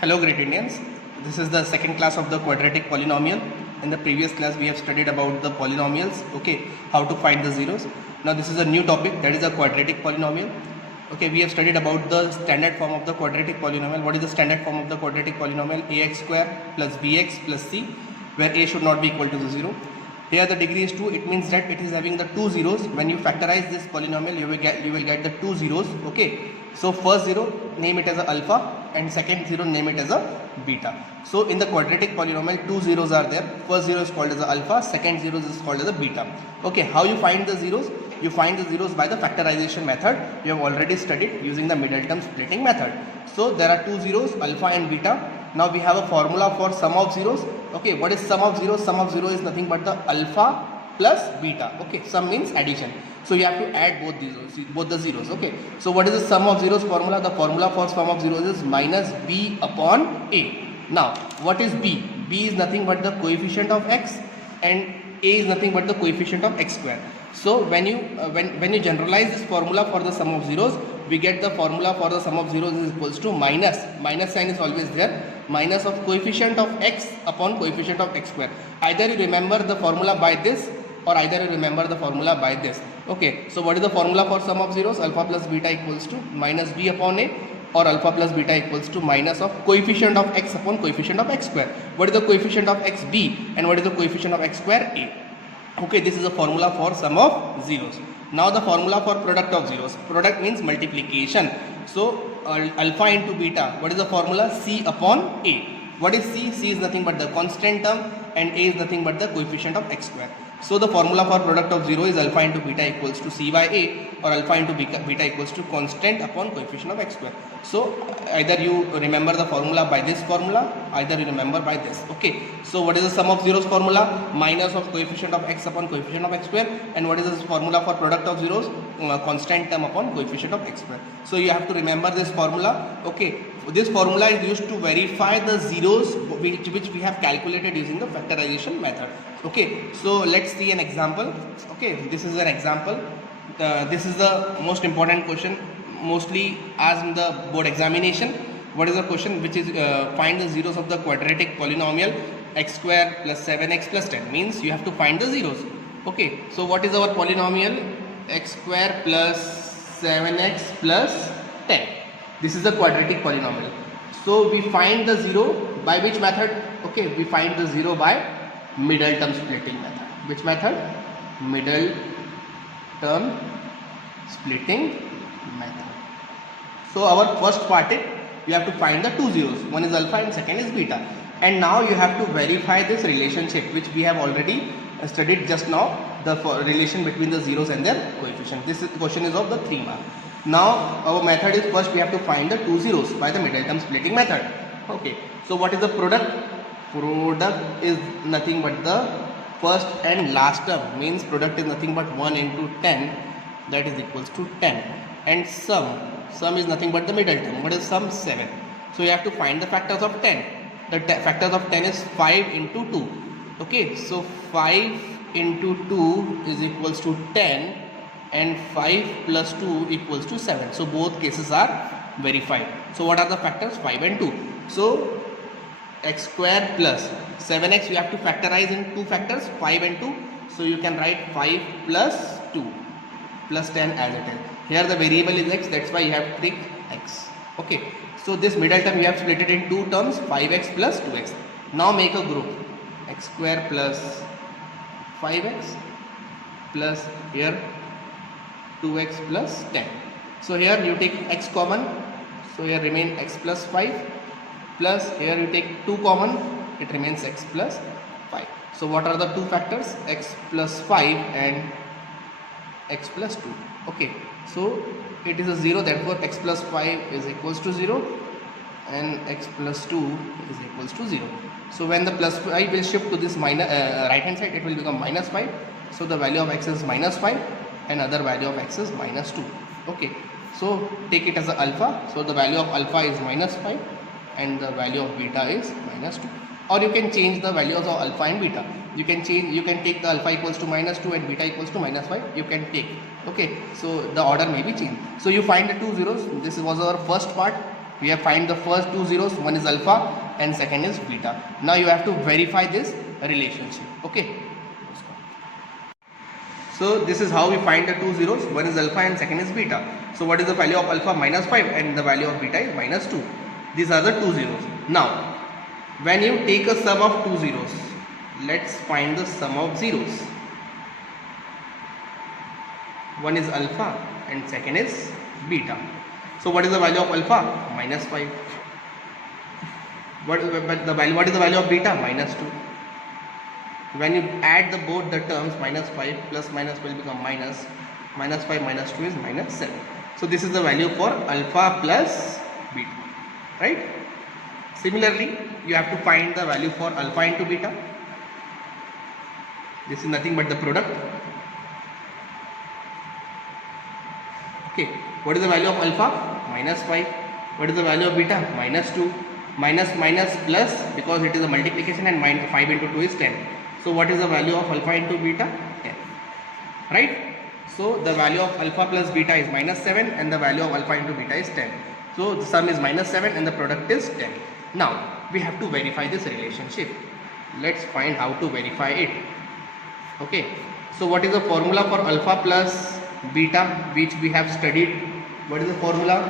Hello great Indians, this is the second class of the quadratic polynomial. In the previous class we have studied about the polynomials, okay, how to find the zeros. Now this is a new topic, that is a quadratic polynomial. Okay, we have studied about the standard form of the quadratic polynomial. What is the standard form of the quadratic polynomial? Ax square plus bx plus c, where a should not be equal to the 0. Here the degree is 2, it means that it is having the two zeros. When you factorize this polynomial, you will get the two zeros, okay. So first zero, name it as a alpha, and second zero, name it as a beta. So in the quadratic polynomial, two zeros are there. First zero is called as a alpha, second zero is called as a beta. Okay, how you find the zeros? You find the zeros by the factorization method. You have already studied using the middle term splitting method. So there are two zeros, alpha and beta. Now we have a formula for sum of zeros. Okay, what is sum of zeros? Sum of zero is nothing but the alpha plus beta. Okay, sum means addition. So you have to add both the zeros. Okay, so what is the sum of zeros formula? The formula for sum of zeros is minus b upon a. Now what is b? B is nothing but the coefficient of x, and a is nothing but the coefficient of x square. So when you generalize this formula for the sum of zeros, we get the formula for the sum of zeros is equals to minus sign is always there, minus of coefficient of x upon coefficient of x square. Either you remember the formula by this, or either you remember the formula by this. Okay, so what is the formula for sum of zeros? Alpha plus beta equals to minus b upon a, or alpha plus beta equals to minus of coefficient of x upon coefficient of x square. What is the coefficient of x? B, and what is the coefficient of x square? A. Okay, this is the formula for sum of zeros. Now the formula for product of zeros. Product means multiplication. So alpha into beta, what is the formula? C upon a. What is C? C is nothing but the constant term, and a is nothing but the coefficient of x square. So the formula for product of 0 is alpha into beta equals to c by a, or alpha into beta equals to constant upon coefficient of x square. So either you remember the formula by this formula, either you remember by this. Okay, so what is the sum of zeros formula? Minus of coefficient of x upon coefficient of x square. And what is the formula for product of zeros? Constant term upon coefficient of x square. So you have to remember this formula. Okay, this formula is used to verify the zeros which we have calculated using the factorization method. Okay, so let's see an example. Okay, this is an example. This is the most important question, mostly asked in the board examination. What is the question? Which is find the zeros of the quadratic polynomial x square plus 7x plus 10. Means you have to find the zeros. Okay, so what is our polynomial? X square plus 7x plus 10. This is the quadratic polynomial. So we find the zero by which method? Okay, we find the zero by middle term splitting method. Which method? Middle term splitting method. So our first part is you have to find the two zeros. One is alpha and second is beta. And now you have to verify this relationship which we have already studied just now, the relation between the zeros and their coefficient. This question is of the 3 mark. Now our method is first we have to find the two zeros by the middle term splitting method. Okay, so what is the product? Product is nothing but the first and last term, means product is nothing but 1 into 10, that is equals to 10. And sum is nothing but the middle term. What is sum? 7. So you have to find the factors of 10. The factors of 10 is 5 into 2. Okay, so 5 into 2 is equals to 10, and 5 plus 2 equals to 7. So both cases are verified. So what are the factors? 5 and 2. So x square plus 7x, you have to factorize in two factors, 5 and 2. So you can write 5 plus 2 plus 10 as it is. Here the variable is x, that's why you have to take x. Okay, so this middle term you have split it in two terms, 5x plus 2x. Now make a group, x square plus 5x plus here 2x plus 10. So here you take x common, so here remain x plus 5, plus here you take 2 common, it remains x plus 5. So what are the two factors? X plus 5 and x plus 2. Okay, so it is a 0, therefore x plus 5 is equals to 0 and x plus 2 is equals to 0. So when the plus 5 will shift to this minus right hand side, it will become minus 5. So the value of x is minus 5 and other value of x is minus 2. Okay, so take it as a alpha. So the value of alpha is minus 5 and the value of beta is minus 2. Or you can change the values of alpha and beta. You can take the alpha equals to minus 2 and beta equals to minus 5. You can take. Okay, so the order may be changed. So you find the two zeros. This was our first part. We have find the first two zeros, one is alpha and second is beta. Now you have to verify this relationship. Okay. So this is how we find the two zeros, one is alpha and second is beta. So what is the value of alpha? -5, and the value of beta is -2. These are the two zeros. Now when you take a sum of two zeros, let's find the sum of zeros. One is alpha and second is beta. So what is the value of alpha? -5. What is the value of beta? -2. When you add both the terms, -5 plus minus will become minus. -5 minus 2 is -7. So this is the value for alpha plus beta, right? Similarly, you have to find the value for alpha into beta. This is nothing but the product. Okay, what is the value of alpha? -5. What is the value of beta? -2. Minus plus, because it is a multiplication, and 5 into 2 is 10. So what is the value of alpha into beta? 10. Right? So the value of alpha plus beta is -7 and the value of alpha into beta is 10. So the sum is -7 and the product is 10. Now we have to verify this relationship. Let's find how to verify it. Okay. So what is the formula for alpha plus beta, which we have studied? What is the formula?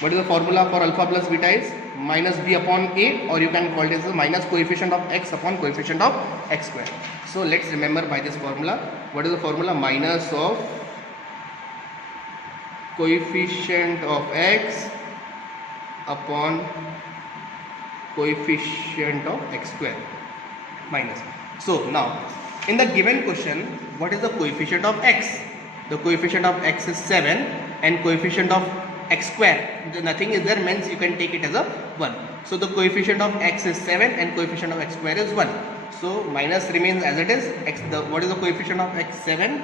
What is the formula for alpha plus beta is minus b upon a, or you can call it as the minus coefficient of x upon coefficient of x square. So let's remember by this formula. What is the formula? Minus of coefficient of x upon coefficient of x square minus. So now in the given question, what is the coefficient of x? The coefficient of x is 7 and coefficient of x square, nothing is there, means you can take it as a 1. So the coefficient of x is 7 and coefficient of x square is 1. So minus remains as it is. What is the coefficient of x? 7,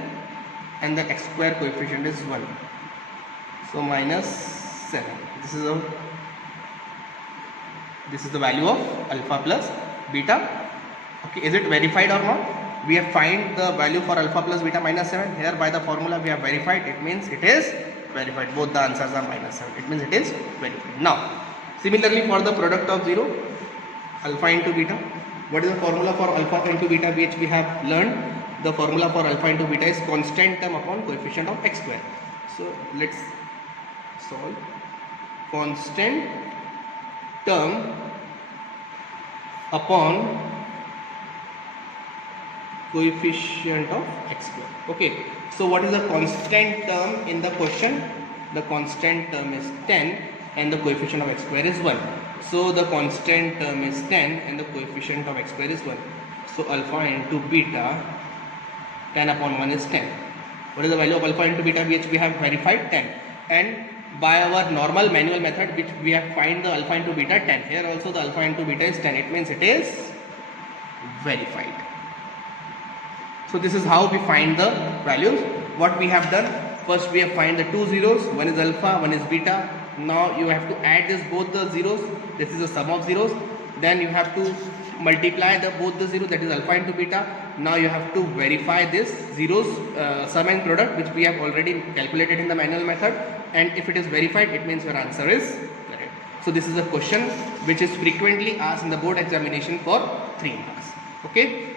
and the x square coefficient is 1. So minus 7. This is the value of alpha plus beta. Okay, is it verified or not? We have find the value for alpha plus beta -7. Here by the formula we have verified. It means it is verified. Both the answers are -7. It means it is verified. Now similarly for the product of 0, alpha into beta. What is the formula for alpha into beta, which we have learned? The formula for alpha into beta is constant term upon coefficient of x square. So let's solve. Constant term upon coefficient of x square. Okay, so what is the constant term in the question? The constant term is 10 and the coefficient of x square is 1. So the constant term is 10 and the coefficient of x square is 1. So alpha into beta, 10 upon 1 is 10. What is the value of alpha into beta, which we have verified? 10. And by our normal manual method, which we have find the alpha into beta 10. Here also the alpha into beta is 10. It means it is verified. So this is how we find the values. What we have done, first we have find the two zeros, one is alpha, one is beta. Now you have to add both the zeros. This is the sum of zeros. Then you have to multiply both the zeros, that is alpha into beta. Now you have to verify this zeros sum and product, which we have already calculated in the manual method. And if it is verified, it means your answer is correct. So this is a question which is frequently asked in the board examination for 3 marks. Okay.